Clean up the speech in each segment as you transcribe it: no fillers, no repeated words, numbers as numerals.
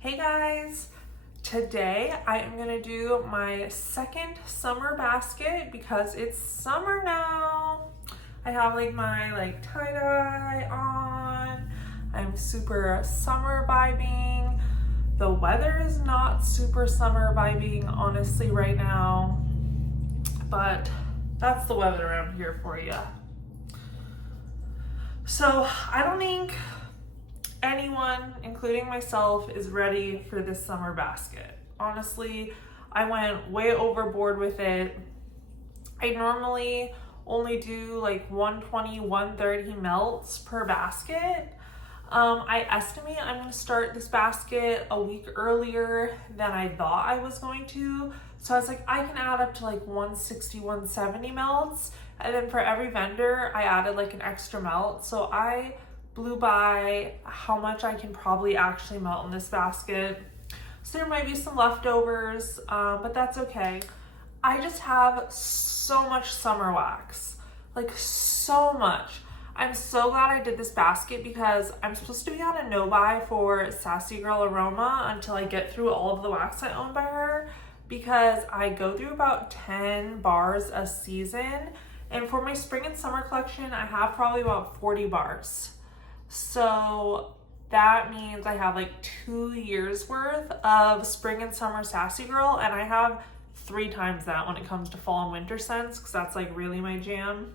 Hey guys, today I am gonna do my second summer basket because it's summer now. I have my tie-dye on. I'm super summer vibing. The weather is not super summer vibing honestly right now, but that's the weather around here for you. So I don't think anyone, including myself, is ready for this summer basket. Honestly, I went way overboard with it. I normally only do 120, 130 melts per basket. I estimate I'm gonna start this basket a week earlier than I thought I was going to. So I was like, I can add up to 160, 170 melts. And then for every vendor, I added an extra melt. So I blew by how much I can probably actually melt in this basket. So there might be some leftovers, but that's okay. I just have so much summer wax, so much. I'm so glad I did this basket because I'm supposed to be on a no-buy for Sassy Girl Aroma until I get through all of the wax I own by her, because I go through about 10 bars a season. And for my spring and summer collection, I have probably about 40 bars. So that means I have 2 years worth of spring and summer Sassy Girl, and I have 3 times that when it comes to fall and winter scents, because that's really my jam.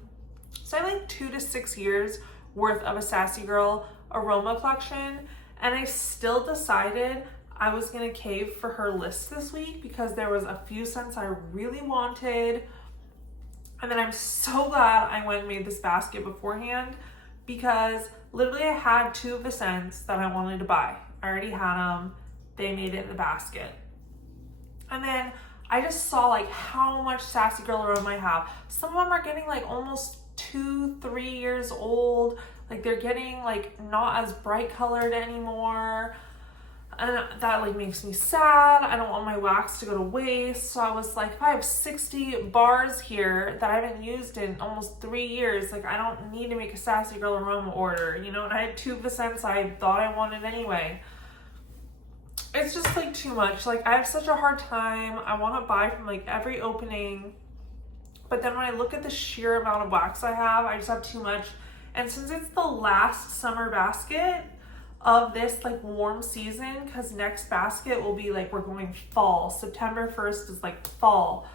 So I have 2 to 6 years worth of a Sassy Girl Aroma collection, and I still decided I was gonna cave for her list this week because there was a few scents I really wanted. And then I'm so glad I went and made this basket beforehand, because literally I had 2 of the scents that I wanted to buy. I already had them. They made it in the basket. And then I just saw how much Sassy Girl Aroma I have. Some of them are getting almost 2-3 years old. They're getting not as bright colored anymore. And that makes me sad. I don't want my wax to go to waste. So I was if I have 60 bars here that I haven't used in almost 3 years, I don't need to make a Sassy Girl Aroma order, And I had 2 of the scents I thought I wanted anyway. It's just too much. I have such a hard time. I want to buy from every opening. But then when I look at the sheer amount of wax I just have too much. And since it's the last summer basket of this warm season, because next basket will be we're going fall. September 1st is fall.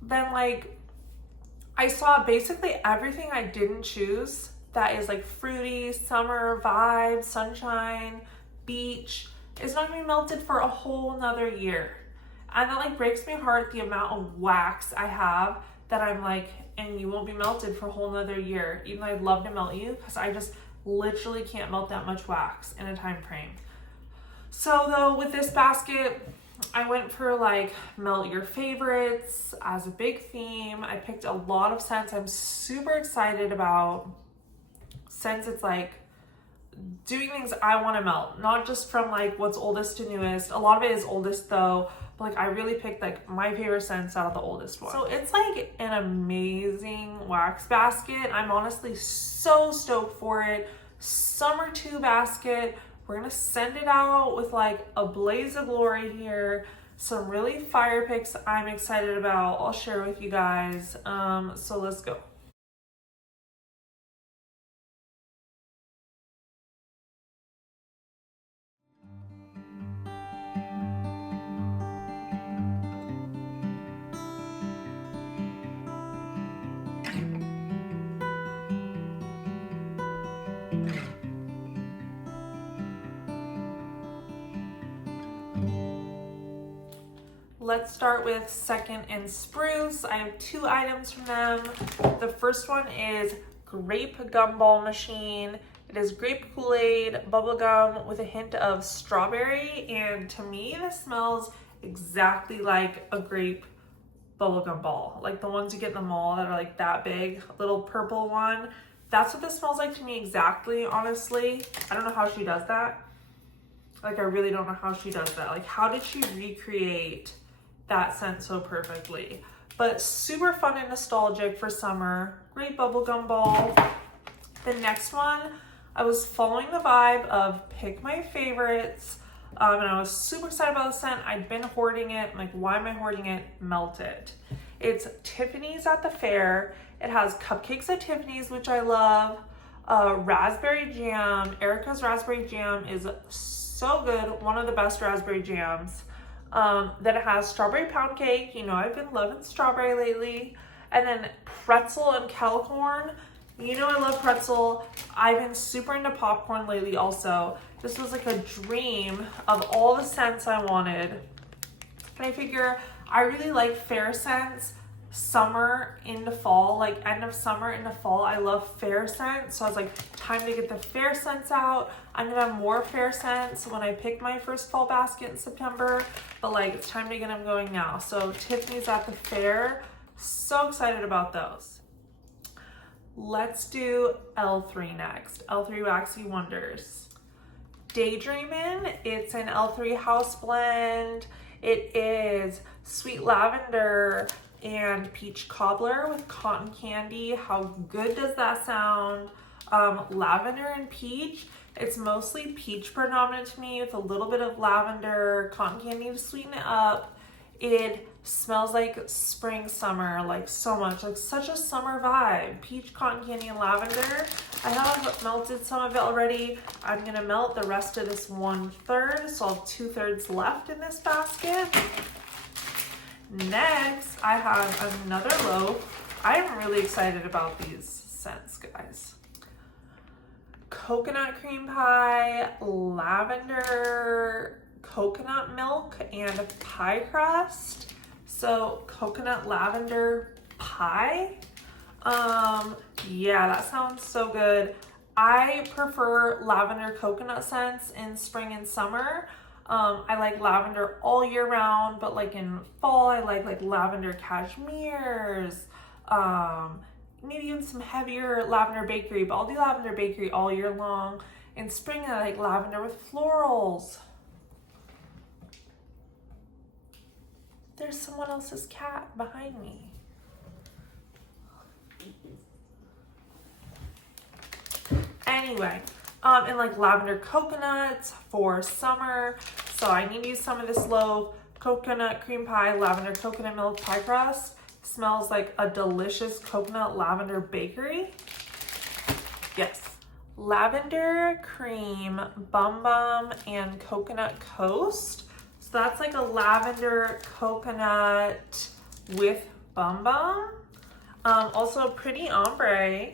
Then I saw basically everything I didn't choose that is fruity, summer vibe, sunshine, beach is not gonna be melted for a whole nother year. And that breaks my heart, the amount of wax I have that I'm and you won't be melted for a whole nother year. Even though I'd love to melt you, because I just literally can't melt that much wax in a time frame. So though with this basket, I went for melt your favorites as a big theme. I picked a lot of scents I'm super excited about, since it's doing things I want to melt, not just from what's oldest to newest. A lot of it is oldest though, but I really picked my favorite scents out of the oldest one. So it's an amazing wax basket. I'm honestly so stoked for it. Summer 2 basket. We're gonna send it out with a blaze of glory here. Some really fire picks I'm excited about. I'll share with you guys. So let's go. Let's start with Second and Spruce. I have 2 items from them. The first one is Grape Gumball Machine. It is grape Kool-Aid bubblegum with a hint of strawberry, and to me this smells exactly like a grape bubblegum ball, the ones you get in the mall that are that big, little purple one. That's what this smells like to me exactly, honestly. I don't know how she does that. I really don't know how she does that. How did she recreate that scent so perfectly? But super fun and nostalgic for summer. Great bubblegum ball. The next one, I was following the vibe of pick my favorites. And I was super excited about the scent. I'd been hoarding it. I'm like, why am I hoarding it? Melt it. It's Tiffany's at the fair. It has cupcakes at Tiffany's, which I love. Raspberry jam. Erica's raspberry jam is so good. One of the best raspberry jams. Then it has strawberry pound cake. You know, I've been loving strawberry lately. And then pretzel and kettle corn. You know I love pretzel. I've been super into popcorn lately also. This was like a dream of all the scents I wanted. And I figure I really like fair scents, summer into fall, like end of summer into fall. I love fair scents. So I was like, time to get the fair scents out. I'm gonna have more fair scents when I pick my first fall basket in September, but like it's time to get them going now. So Tiffany's at the fair. So excited about those. Let's do L3 next. L3 Waxy Wonders. Daydreamin', it's an L3 house blend. It is sweet lavender and peach cobbler with cotton candy. How good does that sound? Lavender and peach. It's mostly peach predominant to me with a little bit of lavender, cotton candy to sweeten it up. It smells like spring, summer, like so much, like such a summer vibe. Peach, cotton candy, and lavender. I have melted some of it already. I'm gonna melt the rest of this 1/3, so I'll have 2/3 left in this basket. Next, I have another loaf. I'm really excited about these scents, guys. Coconut cream pie, lavender, coconut milk, and pie crust. So coconut lavender pie. Yeah, that sounds so good. I prefer lavender coconut scents in spring and summer. I like lavender all year round, but like in fall, I like lavender cashmeres. Maybe even some heavier lavender bakery, but I'll do lavender bakery all year long. In spring, I like lavender with florals. There's someone else's cat behind me. Anyway, and like lavender coconuts for summer. So I need to use some of this loaf. Coconut cream pie, lavender coconut milk pie crust. Smells like a delicious coconut lavender bakery. Yes. Lavender cream, bum bum, and coconut coast. So that's like a lavender coconut with bum bum. Also pretty ombre.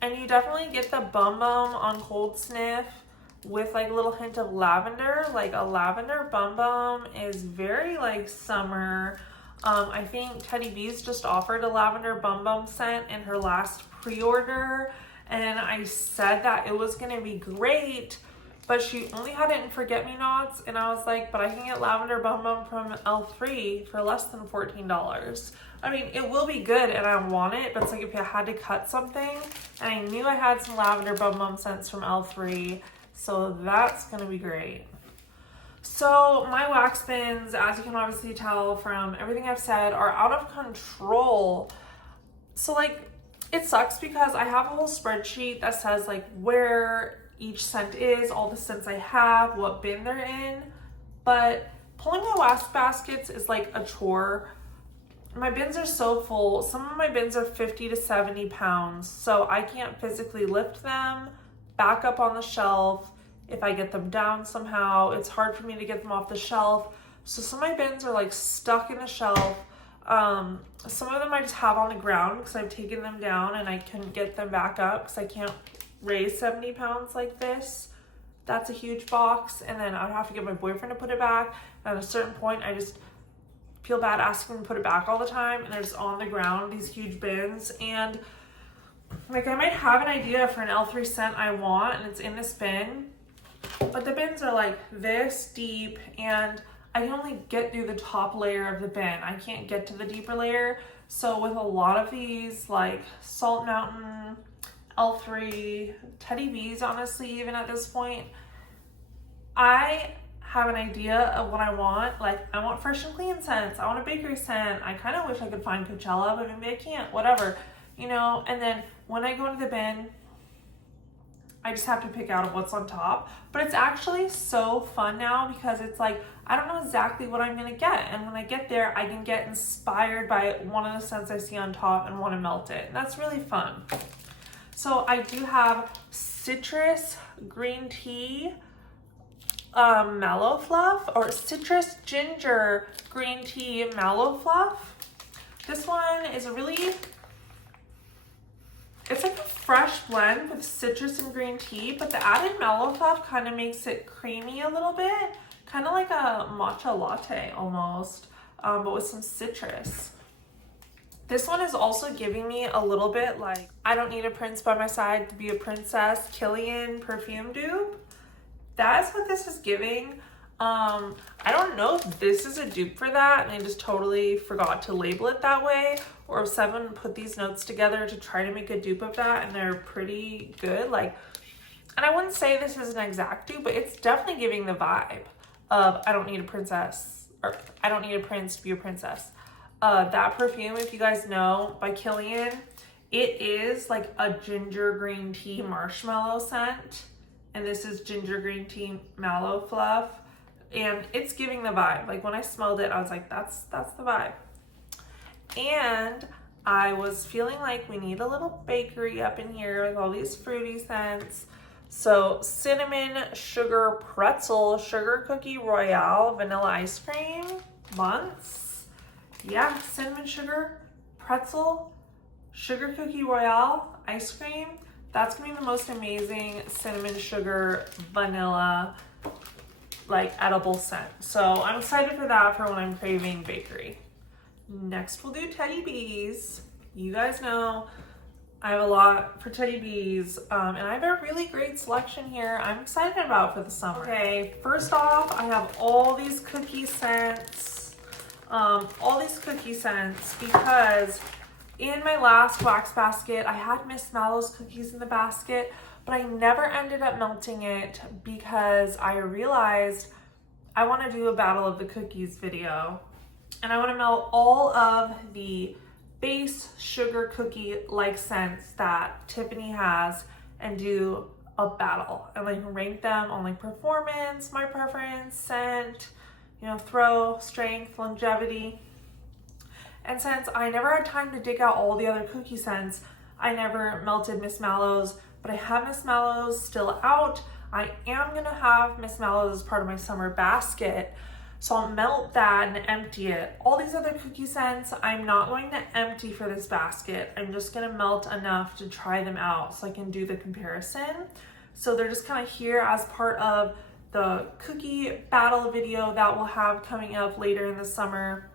And you definitely get the bum bum on cold sniff with like a little hint of lavender. Like a lavender bum bum is very like summer. I think Teddy B's just offered a lavender bum bum scent in her last pre-order, and I said that it was gonna be great, but she only had it in forget-me-nots, and I was like, but I can get lavender bum bum from L3 for less than $14. I mean, it will be good and I want it, but it's like if I had to cut something, and I knew I had some lavender bum bum scents from L3, so that's gonna be great. So my wax bins, as you can obviously tell from everything I've said, are out of control. So like, it sucks because I have a whole spreadsheet that says like where each scent is, all the scents I have, what bin they're in, but pulling my wax baskets is like a chore. My bins are so full. Some of my bins are 50 to 70 pounds, so I can't physically lift them back up on the shelf. If I get them down somehow, it's hard for me to get them off the shelf. So some of my bins are like stuck in the shelf. Some of them I just have on the ground because I've taken them down and I couldn't get them back up because I can't raise 70 pounds like this. That's a huge box, and then I'd have to get my boyfriend to put it back. And at a certain point, I just feel bad asking him to put it back all the time, and they're just on the ground, these huge bins. And like, I might have an idea for an L3 scent I want, and it's in this bin, but the bins are like this deep, and I can only get through the top layer of the bin. I can't get to the deeper layer. So with a lot of these, like Salt Mountain, L3, Teddy B's, honestly, even at this point, I have an idea of what I want. Like, I want fresh and clean scents. I want a bakery scent. I kind of wish I could find Coachella, but maybe I can't, whatever. you know, and then when I go to the bin, I just have to pick out what's on top. But it's actually so fun now because it's like, I don't know exactly what I'm gonna get. And when I get there, I can get inspired by one of the scents I see on top and wanna melt it. And that's really fun. So I do have citrus green tea mallow fluff, or citrus ginger green tea mallow fluff. This one is it's like a fresh blend with citrus and green tea, but the added mallow fluff kind of makes it creamy a little bit, kind of like a matcha latte almost, but with some citrus. This one is also giving me a little bit like, I don't need a prince by my side to be a princess, Kilian perfume dupe. That is what this is giving. I don't know if this is a dupe for that and I just totally forgot to label it that way, or if Seven put these notes together to try to make a dupe of that and they're pretty good. Like, and I wouldn't say this is an exact dupe, but it's definitely giving the vibe of I don't need a princess, or I don't need a prince to be a princess. That perfume, if you guys know, by Kilian, it is like a ginger green tea marshmallow scent. And this is ginger green tea mallow fluff. And it's giving the vibe. Like when I smelled it, I was like, that's the vibe. And I was feeling like we need a little bakery up in here with all these fruity scents. So cinnamon sugar pretzel, sugar cookie royale, vanilla ice cream, months. Yeah, cinnamon sugar pretzel, sugar cookie royale, ice cream. That's gonna be the most amazing cinnamon sugar vanilla like edible scent. So I'm excited for that for when I'm craving bakery. Next we'll do teddy bees. You guys know I have a lot for teddy bees, and I have a really great selection here I'm excited about for the summer. Okay, first off, I have all these cookie scents, because in my last wax basket, I had Miss Mallow's cookies in the basket, but I never ended up melting it because I realized I want to do a Battle of the Cookies video. And I want to melt all of the base sugar cookie-like scents that Tiffany has and do a battle. And like rank them on like performance, my preference, scent, you know, throw, strength, longevity. And since I never had time to dig out all the other cookie scents, I never melted Miss Mallow's, but I have Miss Mallow's still out. I am gonna have Miss Mallow's as part of my summer basket, so I'll melt that and empty it. All these other cookie scents, I'm not going to empty for this basket. I'm just gonna melt enough to try them out so I can do the comparison. So they're just kind of here as part of the cookie battle video that we'll have coming up later in the summer.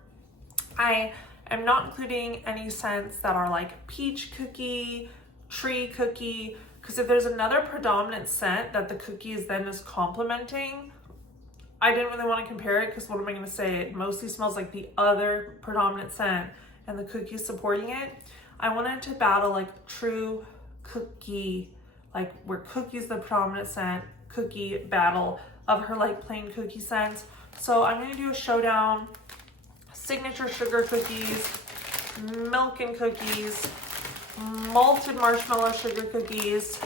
I am not including any scents that are like peach cookie, tree cookie, because if there's another predominant scent that the cookie is then just complementing, I didn't really want to compare it because what am I going to say? It mostly smells like the other predominant scent and the cookie is supporting it. I wanted to battle like true cookie, like where cookie is the predominant scent, cookie battle of her like plain cookie scents. So I'm going to do a showdown, signature sugar cookies, milk and cookies, malted marshmallow sugar cookies,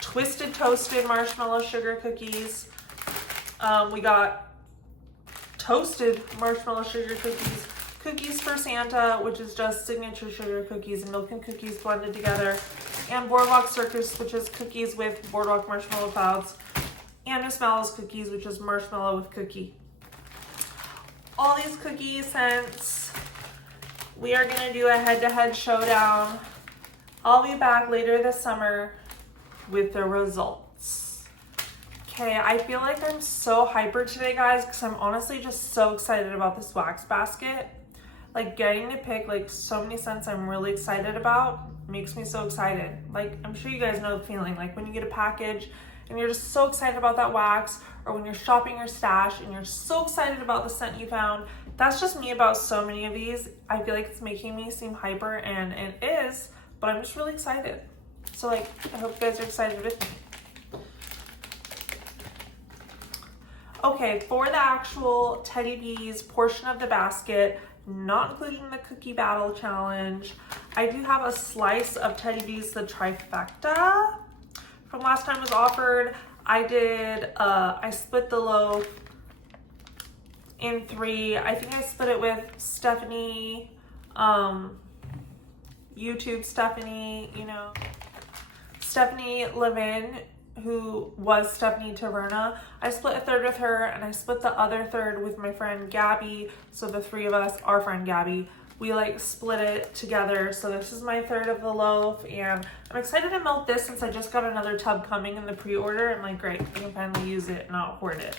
twisted toasted marshmallow sugar cookies. We got toasted marshmallow sugar cookies, cookies for Santa, which is just signature sugar cookies and milk and cookies blended together, and Boardwalk Circus, which is cookies with boardwalk marshmallow clouds, and Miss Mallow's cookies, which is marshmallow with cookie. All these cookie scents, we are gonna do a head-to-head showdown. I'll be back later this summer with the results. Okay, I feel like I'm so hyper today, guys, because I'm honestly just so excited about this wax basket. Like getting to pick like so many scents I'm really excited about makes me so excited. Like I'm sure you guys know the feeling, like when you get a package and you're just so excited about that wax, or when you're shopping your stash and you're so excited about the scent you found. That's just me about so many of these. I feel like it's making me seem hyper, and it is, but I'm just really excited. So like, I hope you guys are excited with me. Okay, for the actual Teddy Bees portion of the basket, not including the cookie battle challenge. I do have a slice of Teddy B's The Trifecta from last time was offered. I split the loaf in 3. I think I split it with Stephanie, YouTube Stephanie, you know, Stephanie Levin, who was Stephanie Taverna. I split a third with her, and I split the other third with my friend Gabby. So the 3 of us, our friend Gabby, we like split it together. So this is my third of the loaf, and I'm excited to melt this since I just got another tub coming in the pre-order. I'm like, great, I can finally use it, not hoard it.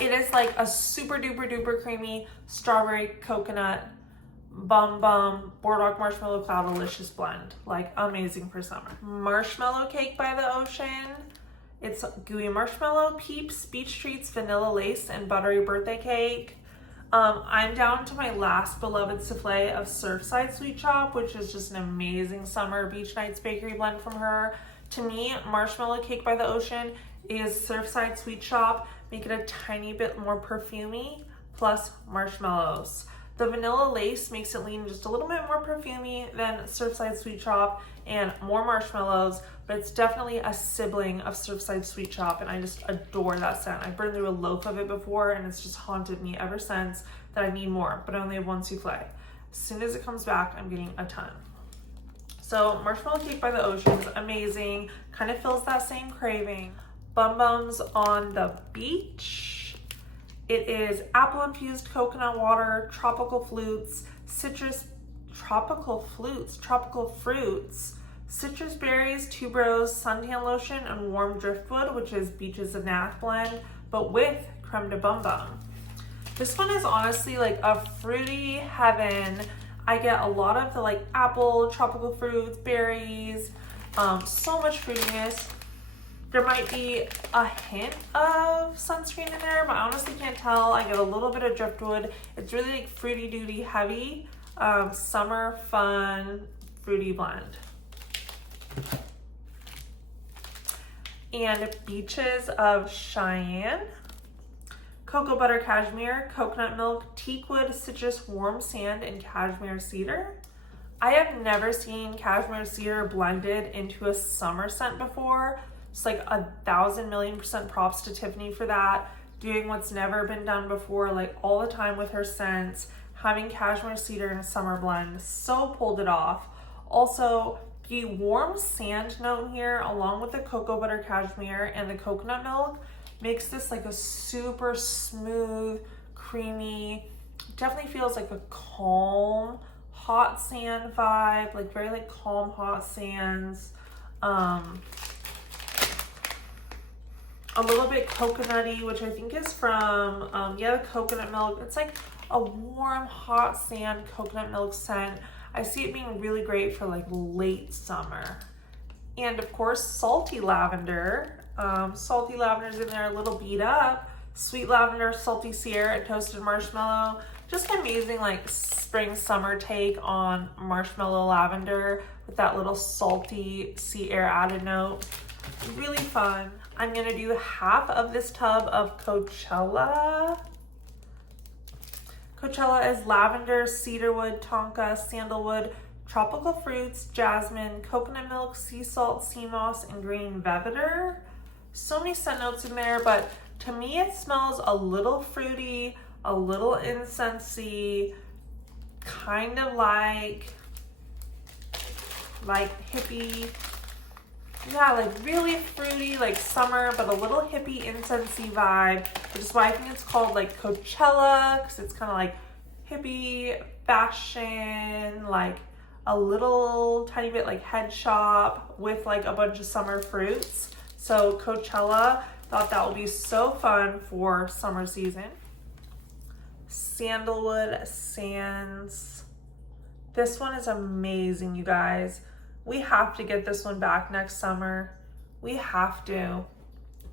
It is like a super duper duper creamy strawberry coconut bum boardwalk marshmallow cloud delicious blend. Like amazing for summer. Marshmallow cake by the ocean. It's gooey marshmallow, peeps, beach treats, vanilla lace, and buttery birthday cake. I'm down to my last beloved souffle of Surfside Sweet Shop, which is just an amazing summer beach nights bakery blend from her. To me, marshmallow cake by the ocean is Surfside Sweet Shop. Make it a tiny bit more perfumey, plus marshmallows. The vanilla lace makes it lean just a little bit more perfumey than Surfside Sweet Shop and more marshmallows, but it's definitely a sibling of Surfside Sweet Shop, and I just adore that scent. I've burned through a loaf of it before, and it's just haunted me ever since that I need more, but I only have 1 souffle. As soon as it comes back, I'm getting a ton. So marshmallow cake by the ocean is amazing, kind of fills that same craving. Bum Bums on the beach. It is apple infused coconut water, tropical fruits, tropical fruits, citrus berries, tuberose, suntan lotion, and warm driftwood, which is Beaches of Nath blend, but with creme de bum bum. This one is honestly like a fruity heaven. I get a lot of the like apple, tropical fruits, berries, so much fruitiness. There might be a hint of sunscreen in there, but I honestly can't tell. I get a little bit of driftwood. It's really like fruity duty heavy, summer fun, fruity blend. And Beaches of Cheyenne. Cocoa butter cashmere, coconut milk, teakwood, citrus, warm sand, and cashmere cedar. I have never seen cashmere cedar blended into a summer scent before. It's like 1,000,000,000% props to Tiffany for that. Doing what's never been done before, like all the time with her scents. Having cashmere cedar in a summer blend, so pulled it off. Also, the warm sand note here, along with the cocoa butter cashmere and the coconut milk, makes this like a super smooth, creamy, definitely feels like a calm, hot sand vibe, like very like calm, hot sands. A little bit coconutty, which I think is from, the coconut milk. It's like a warm, hot sand coconut milk scent. I see it being really great for like late summer. And of course, salty lavender. Salty lavender's in there, a little beat up. Sweet lavender, salty Sierra, and toasted marshmallow. Just amazing like spring summer take on marshmallow lavender with that little salty sea air added note. Really fun. I'm gonna do half of this tub of Coachella. Coachella is lavender, cedarwood, tonka, sandalwood, tropical fruits, jasmine, coconut milk, sea salt, sea moss, and green velveter. So many scent notes in there, but to me it smells a little fruity, a little incensey, kind of like hippie. Yeah, like really fruity, like summer, but a little hippie, incensey vibe, which is why I think it's called like Coachella, because it's kind of like hippie fashion, like a little tiny bit like head shop with like a bunch of summer fruits. So Coachella, thought that would be so fun for summer season. Sandalwood Sands. This one is amazing, you guys. We have to get this one back next summer. We have to.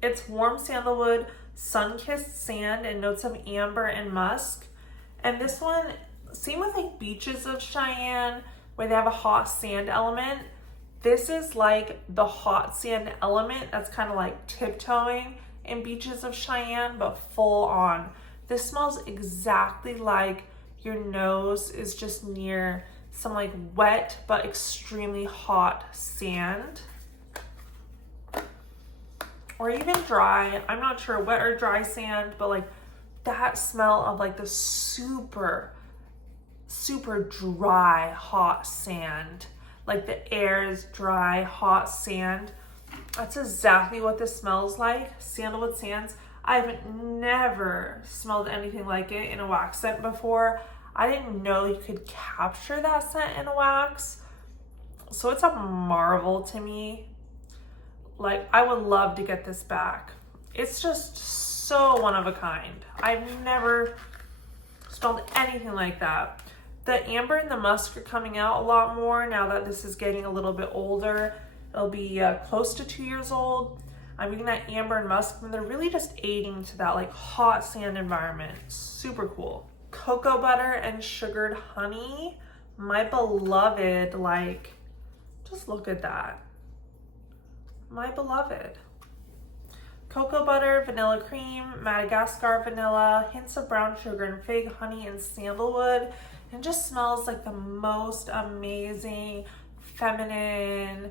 It's warm sandalwood, sun-kissed sand, and notes of amber and musk. And this one, same with like Beaches of Cheyenne, where they have a hot sand element. This is like the hot sand element that's kind of like tiptoeing in Beaches of Cheyenne, but full on. This smells exactly like your nose is just near some like wet but extremely hot sand. Or even dry, I'm not sure, wet or dry sand, but like that smell of like the super dry, hot sand. Like the air is dry, hot sand. That's exactly what this smells like. Sandalwood Sands. I've never smelled anything like it in a wax scent before. I didn't know you could capture that scent in a wax. So it's a marvel to me. Like, I would love to get this back. It's just so one of a kind. I've never smelled anything like that. The amber and the musk are coming out a lot more now that this is getting a little bit older. It'll be close to 2 years old. I'm getting that amber and musk, and they're really just aiding to that like hot sand environment. Super cool. Cocoa butter and sugared honey. My beloved, like, just look at that. My beloved. Cocoa butter, vanilla cream, Madagascar vanilla, hints of brown sugar and fig, honey, and sandalwood. And just smells like the most amazing, feminine,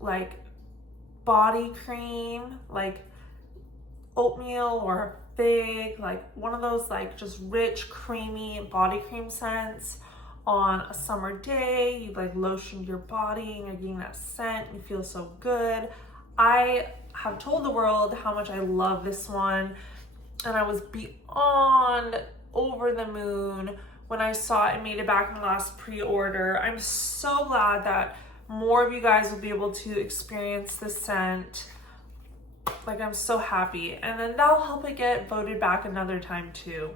like body cream, like oatmeal or fig, like one of those like just rich, creamy body cream scents. On a summer day, you like lotion your body and you're getting that scent, you feel so good. I have told the world how much I love this one, and I was beyond over the moon when I saw it made it back in the last pre-order. I'm so glad that more of you guys will be able to experience the scent. Like, I'm so happy. And then that'll help it get voted back another time too.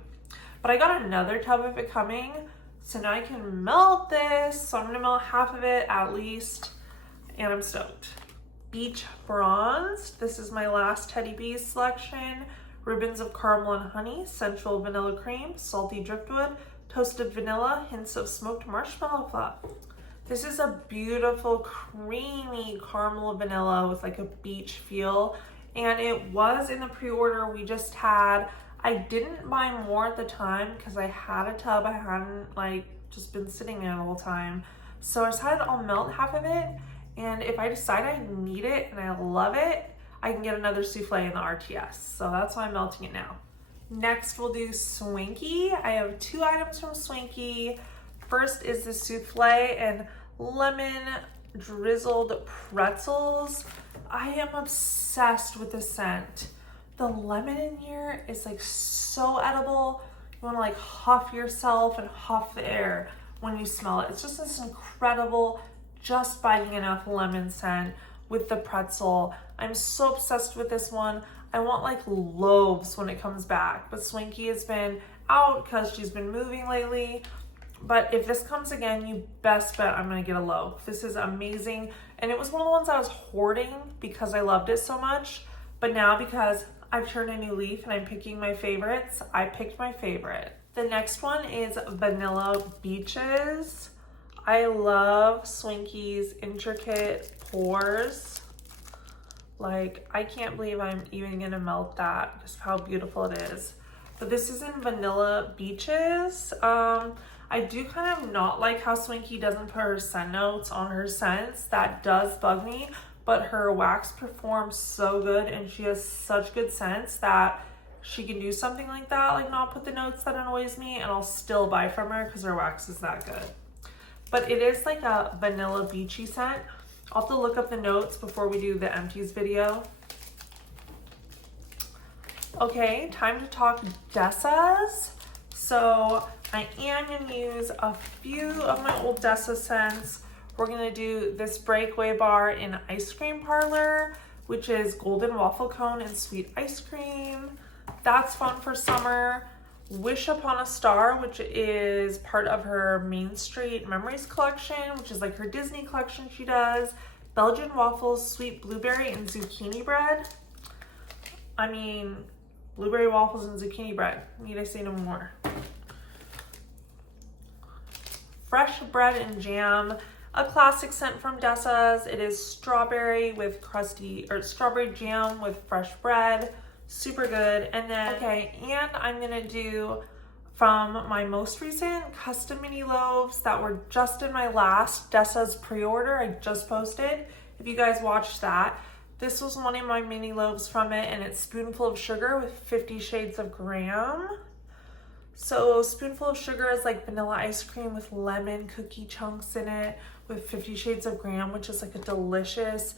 But I got another tub of it coming, so now I can melt this. So I'm gonna melt half of it at least, and I'm stoked. Beach Bronze. This is my last Teddy Bees selection. Ribbons of caramel and honey, sensual vanilla cream, salty driftwood, toasted vanilla, hints of smoked marshmallow fluff. This is a beautiful, creamy caramel vanilla with like a beach feel. And it was in the pre-order we just had. I didn't buy more at the time because I had a tub. I hadn't like just been sitting there the whole time. So I decided I'll melt half of it. And if I decide I need it and I love it, I can get another souffle in the RTS. So that's why I'm melting it now. Next we'll do Swanky. I have 2 items from Swanky. First is the souffle and lemon drizzled pretzels. I am obsessed with the scent. The lemon in here is like so edible. You want to like huff yourself and huff the air when you smell it. It's just this incredible, just biting enough lemon scent with the pretzel. I'm so obsessed with this one. I want like loaves when it comes back, but Swanky has been out because she's been moving lately. But if this comes again, you best bet I'm gonna get a loaf. This is amazing. And it was one of the ones I was hoarding because I loved it so much. But now because I've turned a new leaf and I'm picking my favorites, I picked my favorite. The next one is Vanilla Beaches. I love Swanky's intricate pores. Like, I can't believe I'm even gonna melt that, just how beautiful it is. But this is in Vanilla Beaches. I do kind of not like how Swanky doesn't put her scent notes on her scents. That does bug me, but her wax performs so good and she has such good scents that she can do something like that, like not put the notes that annoys me, and I'll still buy from her because her wax is that good. But it is like a vanilla beachy scent. I'll have to look up the notes before we do the empties video. Okay, time to talk Dessas. So I am gonna use a few of my old Dessas scents. We're gonna do this breakaway bar in Ice Cream Parlor, which is golden waffle cone and sweet ice cream. That's fun for summer. Wish Upon a Star, which is part of her Main Street Memories collection, which is like her Disney collection she does. Belgian waffles, sweet blueberry and zucchini bread. I mean, blueberry waffles and zucchini bread. Need I say no more? Fresh bread and jam, a classic scent from Dessas. It is strawberry with crusty, or strawberry jam with fresh bread. Super good. And then, okay, and I'm gonna do from my most recent custom mini loaves that were just in my last Dessas pre-order I just posted. If you guys watched that, this was one of my mini loaves from it, and it's Spoonful of Sugar with 50 shades of graham. So Spoonful of Sugar is like vanilla ice cream with lemon cookie chunks in it with 50 shades of graham, which is like a delicious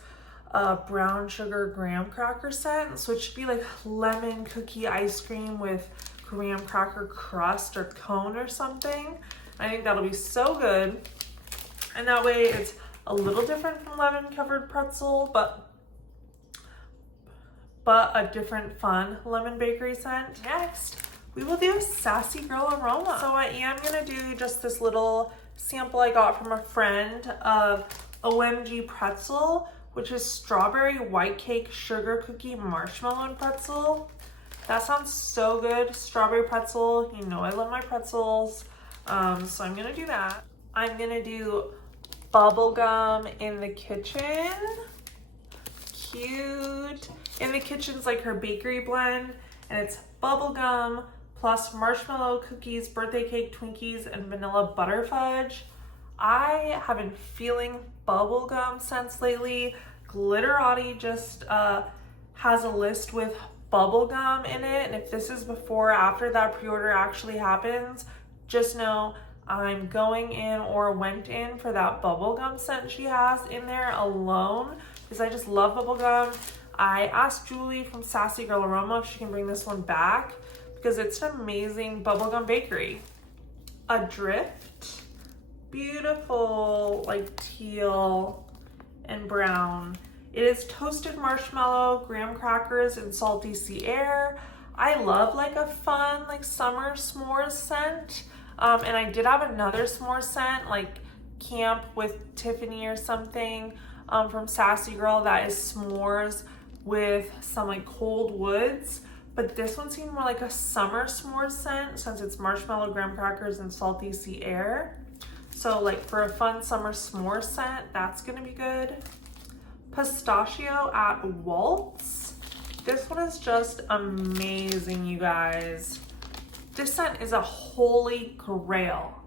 brown sugar graham cracker scent. So it should be like lemon cookie ice cream with graham cracker crust or cone or something. I think that'll be so good. And that way it's a little different from lemon covered pretzel, but a different fun lemon bakery scent. Next, we will do Sassy Girl Aroma. So I am gonna do just this little sample I got from a friend of OMG pretzel, which is strawberry white cake sugar cookie marshmallow and pretzel. That sounds so good. Strawberry pretzel, you know I love my pretzels. So I'm gonna do that. I'm gonna do bubblegum in the kitchen. Cute. In the kitchen's like her bakery blend, and it's bubblegum plus marshmallow cookies, birthday cake, Twinkies, and vanilla butter fudge. I have been feeling bubblegum scents lately. Glitterati just has a list with bubblegum in it, and if this is before or after that pre-order actually happens, just know I'm going in or went in for that bubblegum scent she has in there alone, because I just love bubblegum. I asked Julie from Sassy Girl Aroma if she can bring this one back because it's an amazing bubblegum bakery. Adrift, beautiful like teal and brown. It is toasted marshmallow, graham crackers, and salty sea air. I love like a fun like summer s'mores scent. And I did have another s'more scent like Camp with Tiffany or something from Sassy Girl that is s'mores with some like cold woods. But this one seemed more like a summer s'mores scent since it's marshmallow, graham crackers, and salty sea air. So like for a fun summer s'more scent, that's gonna be good. Pistachio at Waltz. This one is just amazing, you guys. This scent is a holy grail.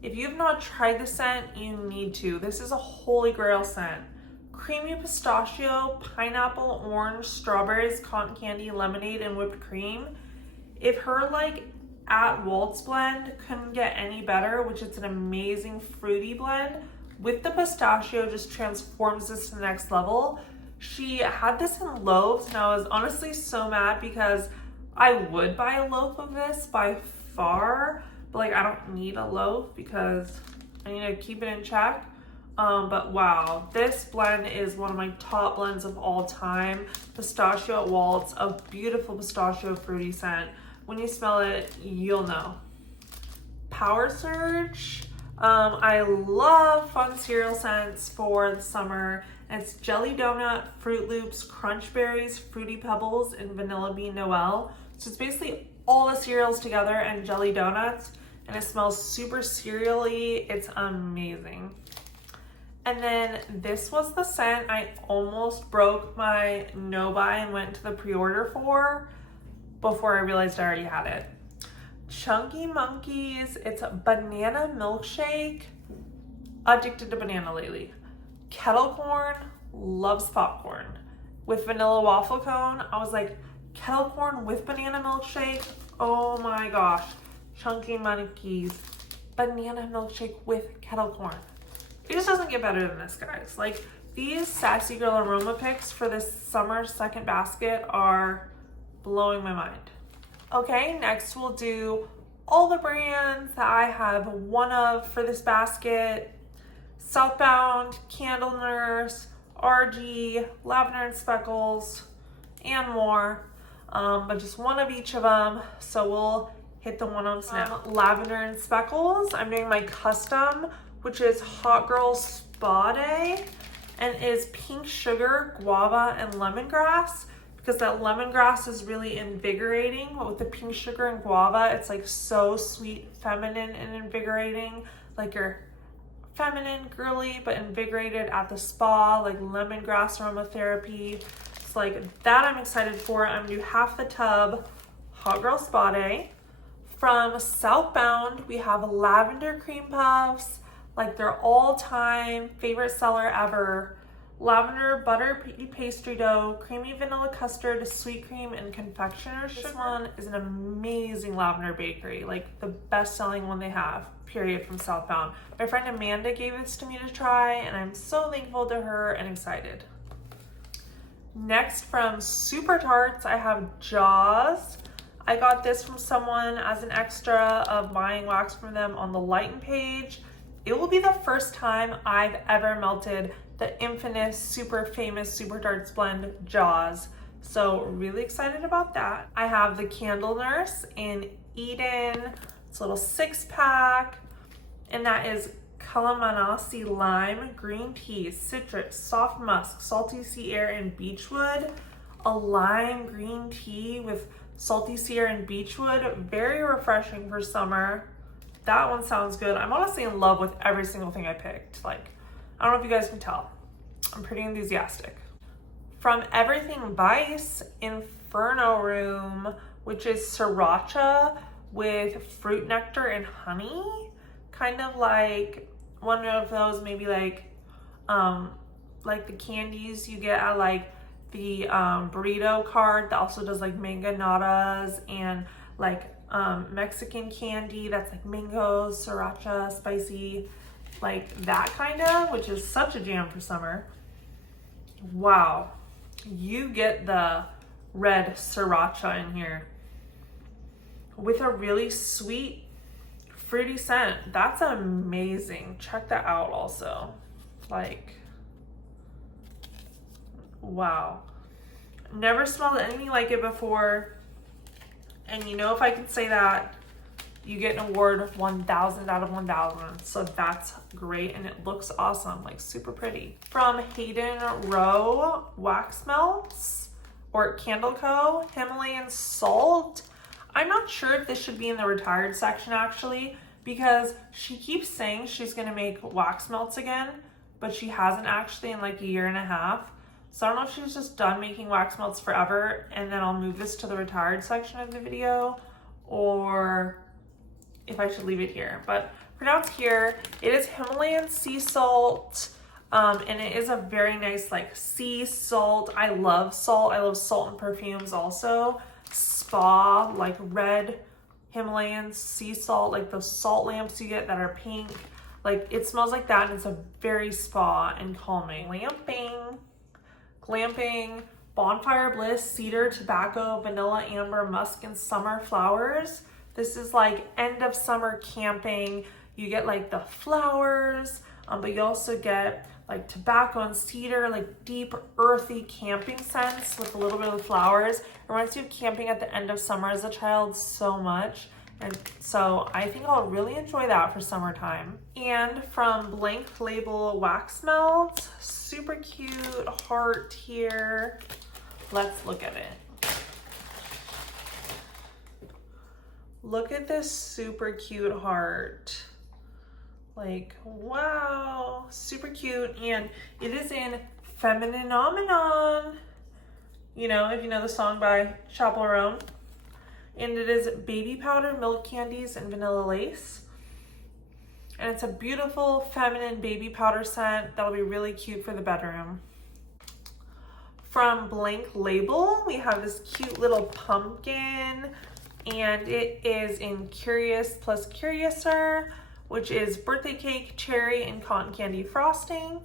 If you have not tried the scent, you need to. This is a holy grail scent. Creamy pistachio, pineapple, orange, strawberries, cotton candy, lemonade, and whipped cream. If her like at Waltz blend couldn't get any better, which it's an amazing fruity blend, with the pistachio just transforms this to the next level. She had this in loaves, and I was honestly so mad because I would buy a loaf of this by far, but like I don't need a loaf because I need to keep it in check. But wow, this blend is one of my top blends of all time. Pistachio at Waltz, a beautiful pistachio fruity scent. When you smell it, you'll know. Power Surge. I love fun cereal scents for the summer. And it's Jelly Donut, Fruit Loops, Crunch Berries, Fruity Pebbles, and Vanilla Bean Noel. So it's basically all the cereals together and jelly donuts, and it smells super cereal-y. It's amazing. And then this was the scent I almost broke my no buy and went to the pre-order for before I realized I already had it. Chunky Monkeys. It's a banana milkshake. Addicted to banana lately. Kettle corn. Loves popcorn. With vanilla waffle cone. I was like, kettle corn with banana milkshake. Oh my gosh. Chunky Monkeys. Banana milkshake with kettle corn. It just doesn't get better than this, guys. Like, these Sassy Girl Aroma picks for this summer second basket are blowing my mind. Okay, next we'll do all the brands that I have one of for this basket. Southbound, Candle Nurse, RG, Lavender and Speckles, and more. But just one of each of them. So we'll hit the one-offs now. Lavender and Speckles. I'm doing my custom, which is Hot Girl Spa Day, and is pink sugar, guava, and lemongrass, because that lemongrass is really invigorating, but with the pink sugar and guava, it's like so sweet, feminine, and invigorating. Like you're feminine, girly, but invigorated at the spa, like lemongrass aromatherapy. So like that I'm excited for. I'm gonna do half the tub Hot Girl Spa Day. From Southbound, we have Lavender Cream Puffs, like their all-time favorite seller ever. Lavender butter pastry dough, creamy vanilla custard, sweet cream, and confectioner's sugar. This one is an amazing lavender bakery, like the best-selling one they have, period, from Southbound. My friend Amanda gave this to me to try, and I'm so thankful to her and excited. Next, from Supertarts, I have Jaws. I got this from someone as an extra of buying wax from them on the Lighten page. It will be the first time I've ever melted the infamous, super famous Supertarts blend Jaws. So really excited about that. I have the Candle Nurse in Eden. It's a little 6-pack, and that is Calamansi Lime, Green Tea, Citrus, Soft Musk, Salty Sea Air, and Beechwood. A lime green tea with salty sea air and beechwood, very refreshing for summer. That one sounds good. I'm honestly in love with every single thing I picked. Like, I don't know if you guys can tell. I'm pretty enthusiastic. From Everything Vice, Inferno Room, which is sriracha with fruit nectar and honey. Kind of like one of those, maybe like the candies you get at like the burrito cart that also does like mangonadas and like Mexican candy that's like mangoes, sriracha, spicy, like that kind of, which is such a jam for summer. Wow, you get the red sriracha in here with a really sweet, fruity scent. That's amazing. Check that out also. Like, wow. Never smelled anything like it before. And you know, if I can say that, you get an award 1,000 out of 1,000. So that's great. And it looks awesome, like super pretty. From Hayden Rowe, Wax Melts or Candle Co. Himalayan Salt. I'm not sure if this should be in the retired section actually, because she keeps saying she's gonna make wax melts again, but she hasn't actually in like a year and a half. So I don't know if she's just done making wax melts forever and then I'll move this to the retired section of the video, or if I should leave it here. But for now it's here. It is Himalayan sea salt, and it is a very nice like sea salt. I love salt. I love salt and perfumes also. Spa, like red Himalayan sea salt, like those salt lamps you get that are pink. Like it smells like that, and it's a very spa and calming. Glamping, Bonfire Bliss, Cedar, Tobacco, Vanilla, Amber, Musk, and Summer Flowers. This is like end of summer camping. You get like the flowers, but you also get like tobacco and cedar, like deep earthy camping scents with a little bit of the flowers. It reminds me of camping at the end of summer as a child so much. And so I think I'll really enjoy that for summertime. And from Blank Label Wax Melt, super cute heart here. Let's look at it. Look at this super cute heart. Like, wow, super cute. And it is in Femininomenon. You know, if you know the song by Chaperone. And it is baby powder, milk candies, and vanilla lace. And it's a beautiful feminine baby powder scent that'll be really cute for the bedroom. From Blank Label, we have this cute little pumpkin, and it is in Curious plus Curiouser, which is birthday cake, cherry, and cotton candy frosting.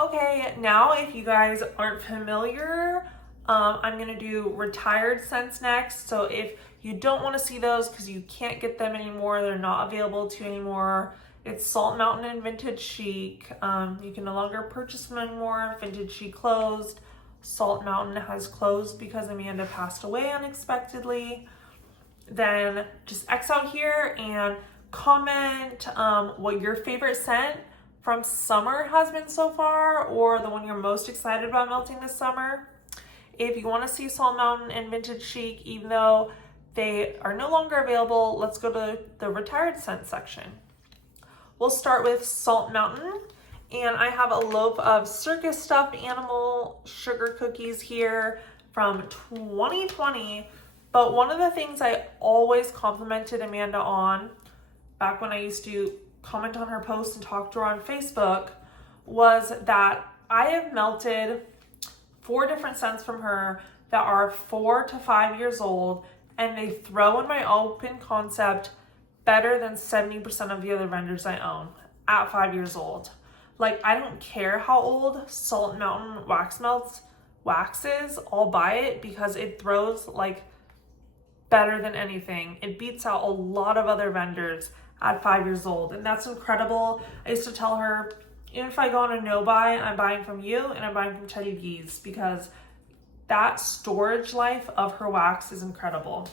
Okay, now if you guys aren't familiar, I'm gonna do retired scents next. So if you don't want to see those because you can't get them anymore, they're not available to you anymore, it's Salt Mountain and Vintage Chic. You can no longer purchase them anymore. Vintage Chic closed. Salt Mountain has closed because Amanda passed away unexpectedly. Then just X out here and comment what your favorite scent from summer has been so far, or the one you're most excited about melting this summer. If you want to see Salt Mountain and Vintage Chic, even though they are no longer available, let's go to the retired scent section. We'll start with Salt Mountain, And I have a loaf of circus stuffed animal sugar cookies here from 2020. But one of the things I always complimented Amanda on, back when I used to comment on her posts and talk to her on Facebook, was that I have melted 4 different scents from her that are 4 to 5 years old, and they throw in my open concept better than 70% of the other vendors I own at 5 years old. Like, I don't care how old Salt Mountain wax is, I'll buy it because it throws like better than anything. It beats out a lot of other vendors at 5 years old, and that's incredible. I used to tell her, even if I go on a no buy, I'm buying from you and I'm buying from Teddy B's, because that storage life of her wax is incredible.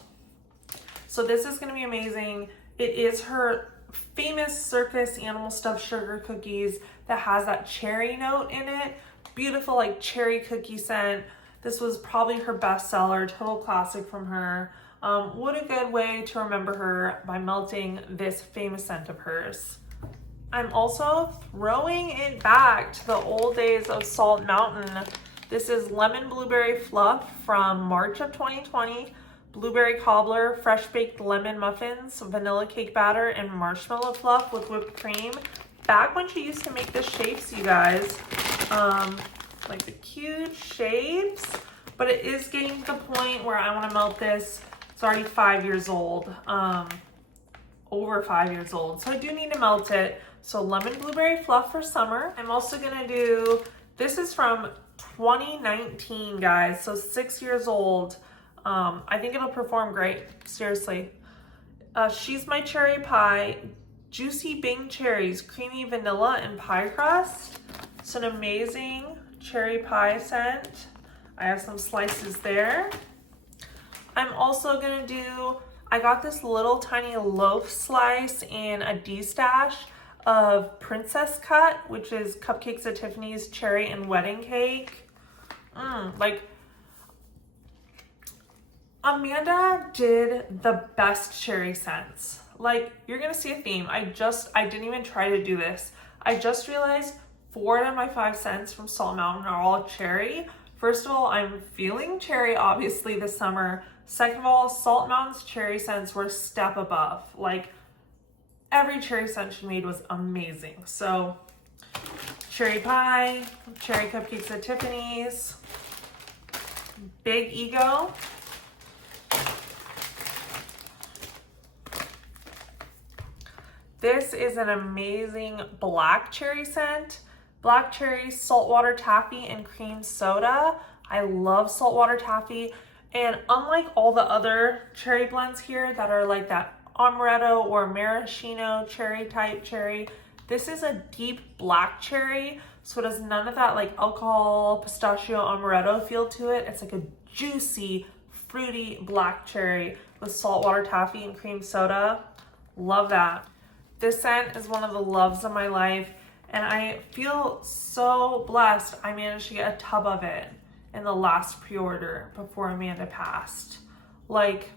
So this is going to be amazing. It is her famous circus animal stuffed sugar cookies that has that cherry note in it. Beautiful, like cherry cookie scent. This was probably her best seller, total classic from her. What a good way to remember her, by melting this famous scent of hers. I'm also throwing it back to the old days of Salt Mountain. This is lemon blueberry fluff from March of 2020. Blueberry cobbler, fresh baked lemon muffins, vanilla cake batter, and marshmallow fluff with whipped cream. Back when she used to make the shapes, you guys, like the cute shapes, but it is getting to the point where I want to melt this. It's already 5 years old, over 5 years old, so I do need to melt it. So lemon blueberry fluff for summer. I'm also gonna do, this is from 2019, guys, so 6 years old. I think it'll perform great, seriously. She's My Cherry Pie, juicy Bing cherries, creamy vanilla and pie crust. It's an amazing cherry pie scent. I have some slices there. I'm also gonna do, I got this little tiny loaf slice in a D-stash of Princess Cut, which is Cupcakes at Tiffany's cherry and wedding cake. Like, Amanda did the best cherry scents. Like, you're gonna see a theme. I didn't even try to do this. I just realized 4 out of my 5 scents from Salt Mountain are all cherry. First of all, I'm feeling cherry obviously this summer. Second of all, Salt Mountain's cherry scents were a step above. Like, every cherry scent she made was amazing. So, cherry pie, cherry cupcakes at Tiffany's, Big Ego, this is an amazing black cherry scent. Black cherry, saltwater taffy, and cream soda. I love saltwater taffy. And unlike all the other cherry blends here that are like that amaretto or maraschino cherry type cherry, this is a deep black cherry. So it has none of that like alcohol, pistachio, amaretto feel to it. It's like a juicy, fruity black cherry with saltwater taffy and cream soda. Love that. This scent is one of the loves of my life, and I feel so blessed I managed to get a tub of it in the last pre-order before Amanda passed. Like,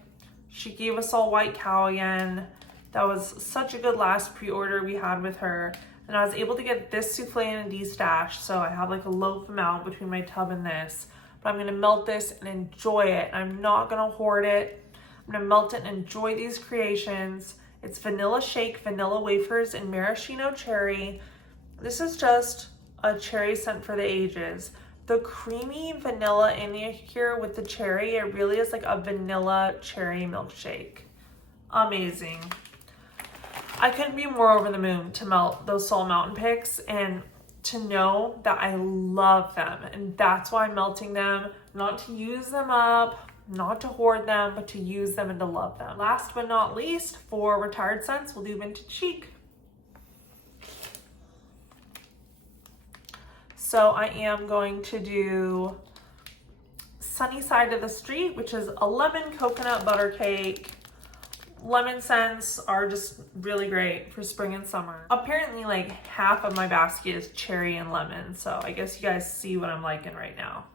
she gave us all White Cow again. That was such a good last pre-order we had with her, and I was able to get this souffle in a D-stash, so I have like a loaf amount between my tub and this. But I'm gonna melt this and enjoy it. I'm not gonna hoard it. I'm gonna melt it and enjoy these creations. It's vanilla shake, vanilla wafers, and maraschino cherry. This is just a cherry scent for the ages. The creamy vanilla in here with the cherry, it really is like a vanilla cherry milkshake. Amazing. I couldn't be more over the moon to melt those Salt Mountain picks and to know that I love them. And that's why I'm melting them, not to use them up, not to hoard them, but to use them and to love them. Last but not least, for retired scents, we'll do Vintage Chic. So I am going to do Sunny Side of the Street, which is a lemon coconut butter cake. Lemon scents are just really great for spring and summer. Apparently like half of my basket is cherry and lemon, so I guess you guys see what I'm liking right now.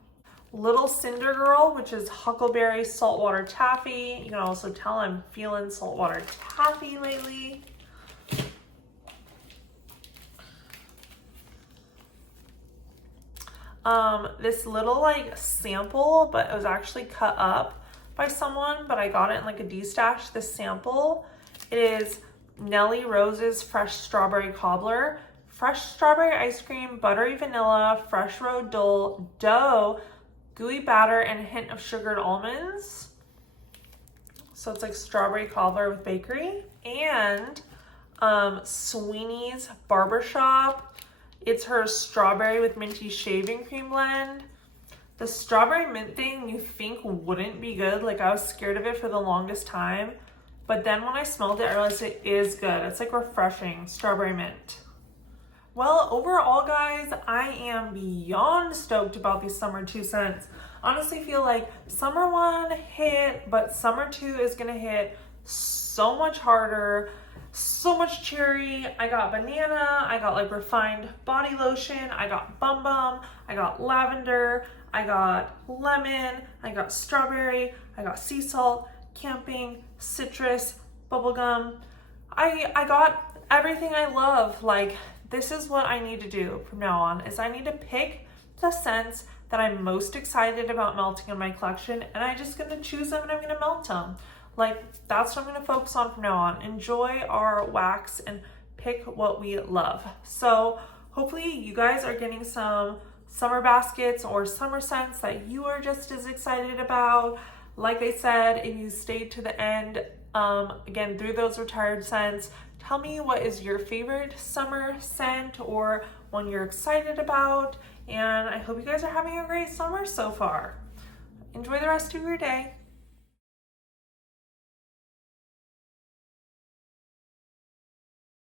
Little Cinder Girl, which is huckleberry saltwater taffy. You can also tell I'm feeling saltwater taffy lately. this little like sample, but it was actually cut up by someone, but I got it in like a D-stash. This sample, it is Nelly Rose's Fresh Strawberry Cobbler. Fresh strawberry ice cream, buttery vanilla, fresh road dough, gooey batter, and a hint of sugared almonds. So it's like strawberry cobbler with bakery. And Sweeney's Barbershop. It's her strawberry with minty shaving cream blend. The strawberry mint thing you think wouldn't be good. Like I was scared of it for the longest time. But then when I smelled it, I realized it is good. It's like refreshing, strawberry mint. Well, overall, guys, I am beyond stoked about these summer 2 scents. Honestly, feel like summer 1 hit, but summer 2 is gonna hit so much harder, so much cherry. I got banana, I got like refined body lotion, I got Bum Bum, I got lavender, I got lemon, I got strawberry, I got sea salt, camping, citrus, bubblegum. I got everything I love. Like, this is what I need to do from now on, is I need to pick the scents that I'm most excited about melting in my collection, and I'm just gonna choose them and I'm gonna melt them. Like, that's what I'm gonna focus on from now on. Enjoy our wax and pick what we love. So hopefully you guys are getting some summer baskets or summer scents that you are just as excited about. Like I said, if you stayed to the end, again, through those retired scents, tell me what is your favorite summer scent or one you're excited about. And I hope you guys are having a great summer so far. Enjoy the rest of your day.